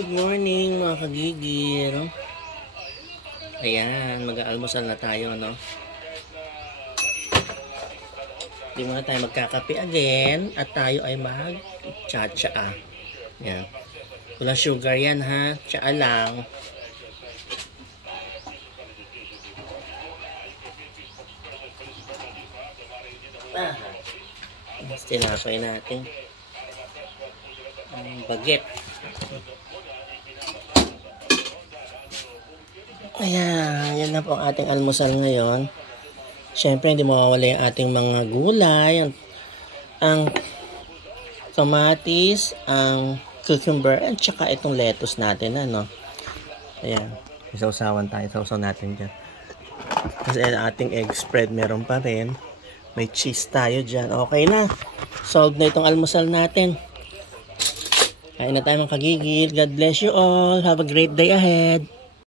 Good morning mga kagigil. Ayan, mag-aalmusal na tayo, no? Hindi muna tayo magkakape again at tayo ay mag-cha-cha. Ayan. Walang sugar yan, ha? Tsaa lang. Mas tinapay natin ang baget. Ayan, yan na po ang ating almusal ngayon. Siyempre, hindi mawawala yung ating mga gulay. Ang kamatis, ang cucumber, at saka itong lettuce natin, ano. Ayan, isawsawan tayo. Isawsaw natin dyan. Kasi ang ating egg spread, meron pa rin. May cheese tayo dyan. Okay na. Solved na itong almusal natin. Kain na tayo mga kagigil. God bless you all. Have a great day ahead.